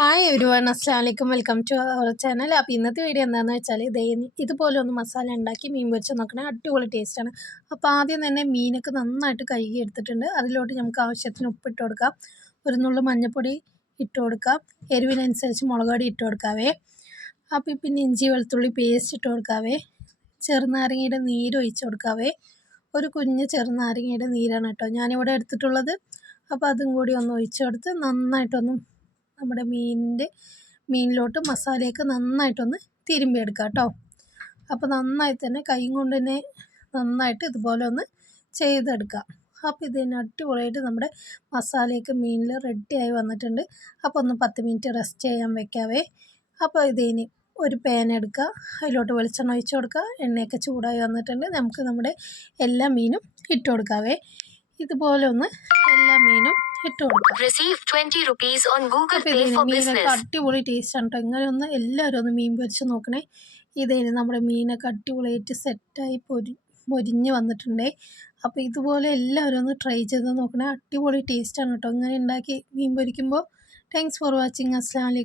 Hi everyone, അസ്സലാമു അലൈക്കും. Welcome to our channel. അപ്പോൾ ഇന്നത്തെ വീഡിയോ എന്താണെന്ന് വെച്ചാൽ ഇതുപോലെ ഒന്ന് മസാല ഉണ്ടാക്കി മീൻ പൊരിച്ച് നോക്കണേ, അടിപൊളി ടേസ്റ്റാണ്. അപ്പോൾ ആദ്യം തന്നെ മീനൊക്കെ നന്നായിട്ട് കഴുകി എടുത്തിട്ടുണ്ട്. അതിലോട്ട് നമുക്ക് ആവശ്യത്തിന് ഉപ്പിട്ട് കൊടുക്കാം, ഒരു നുള്ളു മഞ്ഞൾപ്പൊടി ഇട്ട് കൊടുക്കാം, എരിവിനനുസരിച്ച് മുളക് പൊടി ഇട്ട് കൊടുക്കാവേ. അപ്പോൾ പിന്നെ ഇഞ്ചി വെളുത്തുള്ളി പേസ്റ്റ് ഇട്ട് കൊടുക്കാവേ, ചെറുനാരങ്ങയുടെ നീര് ഒഴിച്ച് കൊടുക്കാവേ. ഒരു കുഞ്ഞ് ചെറുനാരങ്ങയുടെ നീരാണ് കേട്ടോ ഞാനിവിടെ എടുത്തിട്ടുള്ളത്. അപ്പോൾ അതും കൂടി ഒന്ന് ഒഴിച്ച് കൊടുത്ത് നന്നായിട്ടൊന്ന് നമ്മുടെ മീനിലോട്ട് മസാലയൊക്കെ നന്നായിട്ടൊന്ന് തിരുമ്പിയെടുക്കാം കേട്ടോ. അപ്പോൾ നന്നായി തന്നെ കൈ കൊണ്ട് തന്നെ നന്നായിട്ട് ഇതുപോലെ ഒന്ന് ചെയ്തെടുക്കാം. അപ്പോൾ ഇതിന് അടിപൊളിയായിട്ട് നമ്മുടെ മസാലയൊക്കെ മീനിൽ റെഡിയായി വന്നിട്ടുണ്ട്. അപ്പോൾ ഒന്ന് 10 മിനിറ്റ് റെസ്റ്റ് ചെയ്യാൻ വെക്കാവേ. അപ്പോൾ ഇതിന് ഒരു പാൻ എടുക്കുക, അതിലോട്ട് വെളിച്ചെണ്ണ ഒഴിച്ച് കൊടുക്കുക. എണ്ണയൊക്കെ ചൂടായി വന്നിട്ടുണ്ട്. നമുക്ക് നമ്മുടെ എല്ലാ മീനും ഇട്ട് കൊടുക്കാവേ. ഇതുപോലെ ഒന്ന് എല്ലാ മീനും ഇട്ട് കൊടുക്കാം. മീനൊക്കെ അടിപൊളി ടേസ്റ്റ് ആണ് കേട്ടോ. ഇങ്ങനെ ഒന്ന് എല്ലാവരും ഒന്ന് മീൻ പൊരിച്ച് നോക്കണേ. ഇതേന് നമ്മുടെ മീനൊക്കെ അടിപൊളിയായിട്ട് സെറ്റായി മൊരിഞ്ഞ് വന്നിട്ടുണ്ടേ. അപ്പോൾ ഇതുപോലെ എല്ലാവരും ഒന്ന് ട്രൈ ചെയ്ത് നോക്കണേ, അടിപൊളി ടേസ്റ്റാണ് കേട്ടോ ഇങ്ങനെ ഉണ്ടാക്കി മീൻ പൊരിക്കുമ്പോൾ. Thanks for watching. അസ്സലാമു അലൈക്കും.